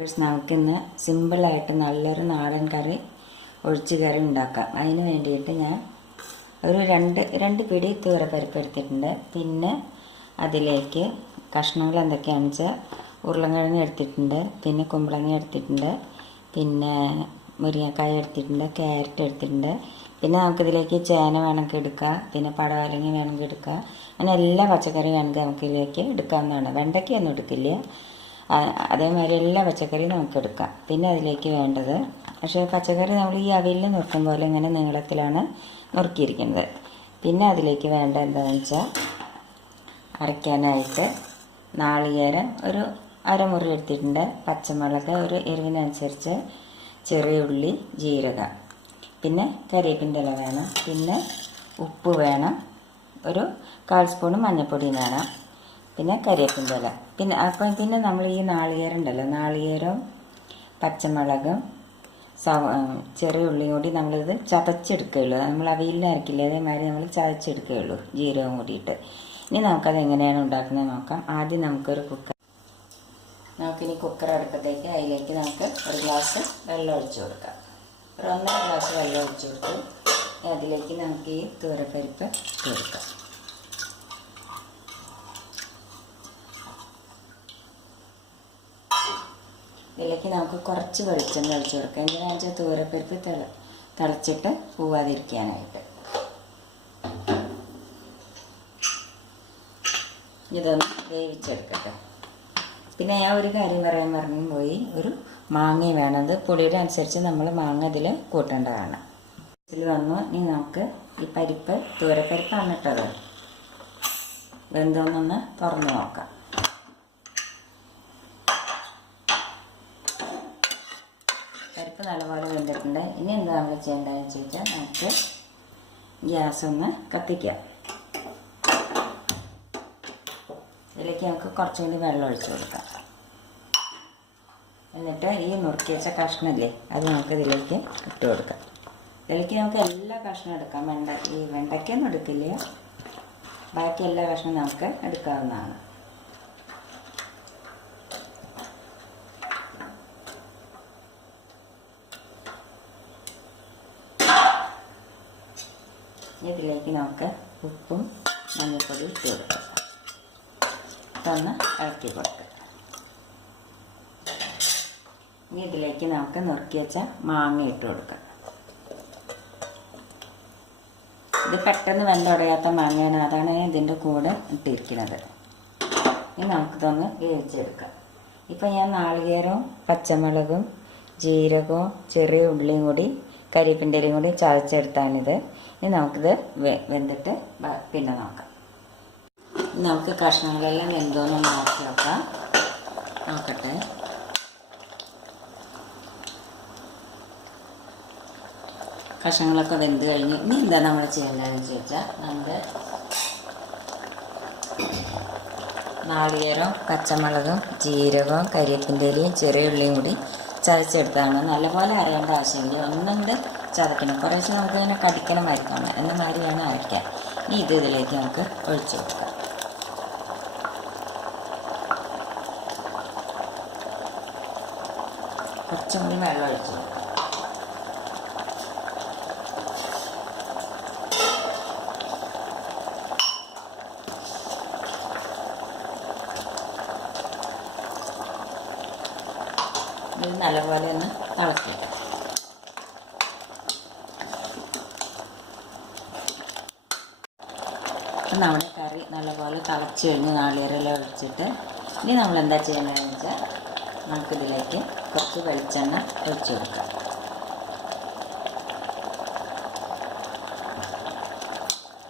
നമുക്കിന്ന് സിമ്പിളായിട്ട് നല്ലൊരു നാടൻ കറി ഒഴിച്ച് കറി ഉണ്ടാക്കാം. അതിന് വേണ്ടിയിട്ട് ഞാൻ ഒരു രണ്ട് പിടി തൂരപ്പരിപ്പ് എടുത്തിട്ടുണ്ട്. പിന്നെ അതിലേക്ക് കഷ്ണങ്ങൾ എന്തൊക്കെയാണെന്ന് വെച്ചാൽ ഉരുളൻകിഴങ്ങ് എടുത്തിട്ടുണ്ട്, പിന്നെ കുമ്പളങ്ങ എടുത്തിട്ടുണ്ട്, പിന്നെ മുരിങ്ങക്കായ എടുത്തിട്ടുണ്ട്, ക്യാരറ്റ് എടുത്തിട്ടുണ്ട്. പിന്നെ നമുക്കിതിലേക്ക് ചേന വേണമെങ്കിൽ എടുക്കാം, പിന്നെ പടവലങ്ങ വേണമെങ്കിൽ എടുക്കാം. അങ്ങനെ എല്ലാ പച്ചക്കറി വേണമെങ്കിൽ നമുക്കിതിലേക്ക് എടുക്കാവുന്നതാണ്. വെണ്ടയ്ക്കൊന്നും എടുക്കില്ല. അതേമാതിരി എല്ലാ പച്ചക്കറിയും നമുക്ക് എടുക്കാം. പിന്നെ അതിലേക്ക് വേണ്ടത്, പക്ഷേ പച്ചക്കറി നമ്മൾ ഈ അവിയലിൽ നുറുക്കും പോലെ ഇങ്ങനെ നീളത്തിലാണ് നുറുക്കിയിരിക്കുന്നത്. പിന്നെ അതിലേക്ക് വേണ്ട എന്താണെന്ന് വെച്ചാൽ അരയ്ക്കാനായിട്ട് നാളികേരം ഒരു അരമുറി എടുത്തിട്ടുണ്ട്, പച്ചമുളക് ഒരു എരിവിനനുസരിച്ച്, ചെറിയ ഉള്ളി, ജീരകം, പിന്നെ കരിവേപ്പിൻ്റെ ഇല വേണം, പിന്നെ ഉപ്പ് വേണം, ഒരു 1/4 സ്പൂൺ മഞ്ഞൾപ്പൊടിയും വേണം, പിന്നെ കരിവേപ്പിൻ്റെ ഇല. പിന്നെ നമ്മൾ ഈ നാളികേരം ഉണ്ടല്ലോ, നാളികേരവും പച്ചമുളകും ചെറിയ ഉള്ളിയും കൂടി നമ്മളിത് ചതച്ചെടുക്കുകയുള്ളൂ. നമ്മൾ അവിയലിന് അരക്കില്ല, അതേമാതിരി നമ്മൾ ചതച്ചെടുക്കുകയുള്ളൂ ജീരകം കൂടിയിട്ട്. ഇനി നമുക്കത് എങ്ങനെയാണ് ഉണ്ടാക്കുന്നത് നോക്കാം. ആദ്യം നമുക്കിനി കുക്കർ അടുപ്പത്തേക്ക് അതിലേക്ക് നമുക്ക് ഒരു ഗ്ലാസ് വെള്ളം ഒഴിച്ചു കൊടുക്കാം. ഒരു 1.5 ഗ്ലാസ് വെള്ളം ഒഴിച്ചു കൊടുത്ത് അതിലേക്ക് നമുക്ക് ഈ തൂരപ്പരിപ്പ് കൊടുക്കാം. ഇതിലേക്ക് നമുക്ക് കുറച്ച് വെളിച്ചെണ്ണ ഒഴിച്ചു കൊടുക്കാം. എന്തിനാണെന്ന് വെച്ചാൽ തൂരപ്പരിപ്പ് തിളച്ചിട്ട് പോവാതിരിക്കാനായിട്ട്. ഇതൊന്ന് വേവിച്ചെടുക്കട്ടെ. പിന്നെ ഞാൻ ഒരു കാര്യം പറയാൻ മറന്നു പോയി, ഒരു മാങ്ങ വേണത്. പുളിയുടെ അനുസരിച്ച് നമ്മൾ മാങ്ങ ഇതിൽ കൂട്ടേണ്ടതാണ്. ഇതിൽ വന്നു. ഇനി നമുക്ക് ഈ തൂരപ്പരിപ്പാണ് ഇട്ടത്, വെന്തോന്നൊന്ന് തുറന്ന് നോക്കാം. പരിപ്പ് നല്ലപോലെ വെന്തിട്ടുണ്ട്. ഇനി എന്താ നമ്മൾ ചെയ്യേണ്ടതെന്ന് ചോദിച്ചാൽ നമുക്ക് ഗ്യാസ് ഒന്ന് കത്തിക്കാം. ഇതിലേക്ക് നമുക്ക് കുറച്ചും കൂടി വെള്ളം ഒഴിച്ചു കൊടുക്കാം. എന്നിട്ട് ഈ നുറുക്കി വെച്ച കഷ്ണമില്ലേ, അത് നമുക്ക് ഇതിലേക്ക് ഇട്ട് കൊടുക്കാം. ഇതിലേക്ക് നമുക്ക് എല്ലാ കഷ്ണവും എടുക്കാം. വെണ്ടയ്ക്കൊന്നും എടുക്കില്ല, ബാക്കി എല്ലാ കഷ്ണവും നമുക്ക് എടുക്കാവുന്നതാണ്. ഇതിലേക്ക് നമുക്ക് ഉപ്പും മഞ്ഞൾപ്പൊടി ഇട്ട് കൊടുക്കാം. ഇതൊന്ന് ഇളക്കി കൊടുക്കുക. ഇനി ഇതിലേക്ക് നമുക്ക് നുറുക്കി വെച്ച മാങ്ങ ഇട്ട് കൊടുക്കാം. ഇത് പെട്ടെന്ന് വെന്തുടയാത്ത മാങ്ങയാണ്, അതാണ് ഇതിൻ്റെ കൂടെ ഇട്ടിരിക്കുന്നത്. ഇനി നമുക്കിതൊന്ന് വേവിച്ചെടുക്കാം. ഇപ്പം ഞാൻ നാളികേരവും പച്ചമുളകും ജീരകവും ചെറിയ ഉള്ളിയും കൂടി കരിവേപ്പിൻ്റെ ഇലയും കൂടി ചതച്ചെടുത്താണിത്. ഇനി നമുക്കിത് വെന്തിട്ട് പിന്നെ നോക്കാം. നമുക്ക് കഷ്ണങ്ങളെല്ലാം വെന്തോന്ന് നോക്കി നോക്കട്ടെ. കഷ്ണങ്ങളൊക്കെ വെന്ത് കഴിഞ്ഞ് ഇനി എന്താ നമ്മൾ ചെയ്യേണ്ടതെന്ന് ചോദിച്ചാൽ, നമ്മുടെ നാളികേരവും പച്ചമുളകും ജീരകവും കരിവേപ്പിൻ്റെ ഇലയും ചെറിയ ഉള്ളിയും കൂടി ചതച്ചെടുത്താണ്. നല്ലപോലെ അരയേണ്ട ആവശ്യമില്ല, ഒന്നുകൊണ്ട് ചതക്കണം. കുറേശ്ശെ നമുക്ക് ഇങ്ങനെ കടിക്കണം വരക്കണം, എന്ന മാതിരി വേണം അരയ്ക്കാൻ. ഇനി ഇതിലേക്ക് നമുക്ക് ഒഴിച്ചു കൊടുക്കാം. കുറച്ചും കൂടി വെള്ളം ഒഴിച്ചു കൊടുക്കാം. ഇത് നല്ലപോലെ ഒന്ന് തിളക്കിയിട്ട് നമ്മുടെ കറി നല്ലപോലെ തിളച്ച് കഴിഞ്ഞ് നാളികേരെല്ലാം ഒഴിച്ചിട്ട് ഇനി നമ്മൾ എന്താ ചെയ്യേണ്ടതെന്ന് വെച്ചാൽ നമുക്കിതിലേക്ക് കുറച്ച് വെളിച്ചെണ്ണ ഒഴിച്ചു കൊടുക്കാം.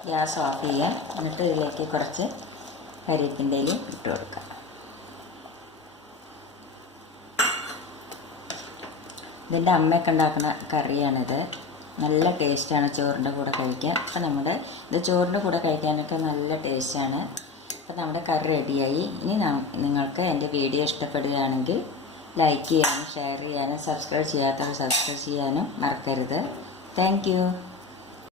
ഗ്യാസ് ഓഫ് ചെയ്യാം. എന്നിട്ട് ഇതിലേക്ക് കുറച്ച് കരിവേപ്പിൻ്റെ ഇലയും ഇട്ട് കൊടുക്കാം. ഇതിൻ്റെ അമ്മയൊക്കെ ഉണ്ടാക്കുന്ന കറിയാണിത്. നല്ല ടേസ്റ്റാണ് ചോറിൻ്റെ കൂടെ കഴിക്കാൻ. അപ്പം ഇത് ചോറിൻ്റെ കൂടെ കഴിക്കാനൊക്കെ നല്ല ടേസ്റ്റാണ്. അപ്പം നമ്മുടെ കറി റെഡിയായി. ഇനി നിങ്ങൾക്ക് എൻ്റെ വീഡിയോ ഇഷ്ടപ്പെടുകയാണെങ്കിൽ ലൈക്ക് ചെയ്യാനും ഷെയർ ചെയ്യാനും സബ്സ്ക്രൈബ് ചെയ്യാത്തവർ സബ്സ്ക്രൈബ് ചെയ്യാനും മറക്കരുത്. Thank you.